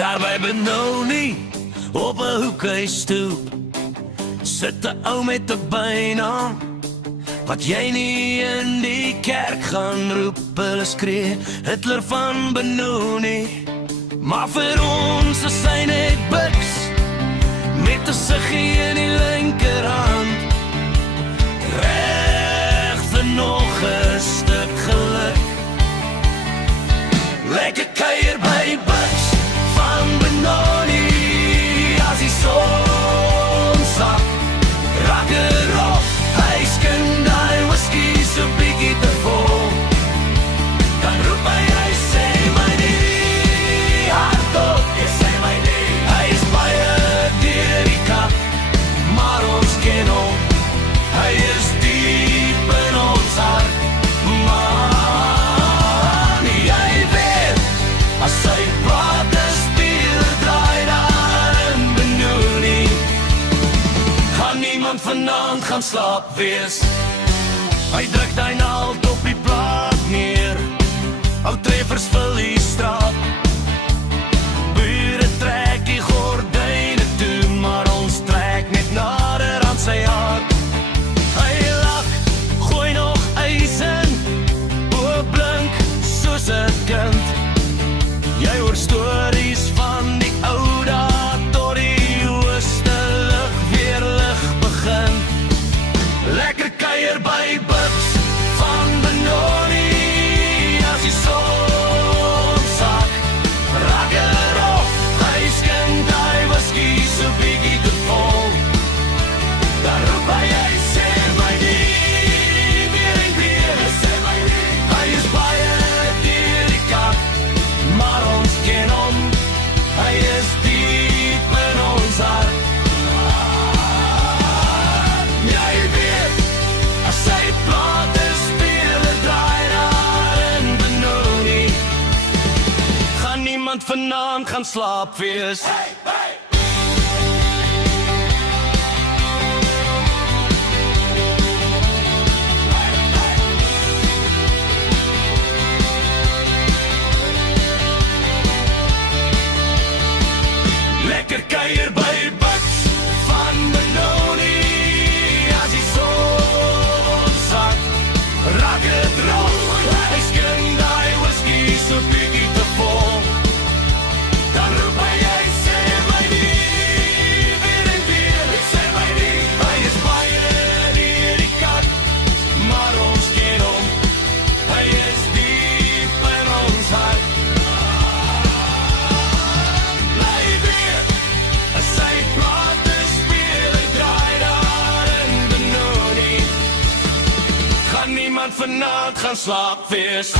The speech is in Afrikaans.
Daar by Benoni, op 'n hoekhuisstoep, sit 'n ou met 'n bynaam wat jy nie in die kerk gaan roep. Hulle skree Hitler van Benoni, maar vir ons is hy net Buks met 'n siggie in die linkerhand, reg vir nog 'n stuk geluk. Lekker kuier by Buks van Benoni, as die son sak, raak erop, hy skyn die whisky so bietjie te vol. Dan roep hy sê my nie, hardop, hy sê my nie. Hy is baie deur die kap, maar ons ken hom, hy is diep in ons hart. Man, jy weet, as hy praat, is speel draai daar in Benoni. Gaan niemand vanaand gaan slaap wees. Hy druk die naald op die plaat neer, ou treffers vul die straat. Bure trek die gordyne toe, maar ons trek net nader aan sy hart. Hy lag, gooi nog ys in, oë blink soos 'n kind. Jy hoor stories van die ou dae, tot die ooste lig weer lig begin. Lekker kuier by Buks van Benoni, as die son sak, raak erop, hy skyn die whisky so bietjie te vol. Dan roep hy sê my nie, weer en weer, sê my nie. Hy is baie deur die kap, maar ons ken hom, hy is diep in ons hart. Jy weet, as hy praat, speel het draai daar in Benoni. Gaan niemand vanaand gaan slaap wees. Hey, hey! Lekker kuier by Buks van Benoni, as die son sak, raak het droog, hy skyn die whisky so bietjie te vol. Dan roep hy sê my nie, weer en weer, sê my nie. Hy is baie deur die kap, maar ons ken hom, hy is diep in ons hart. Bly weer, as hy praat, speel het draai daar in Benoni. Gaan niemand vanaand gaan slaap wees.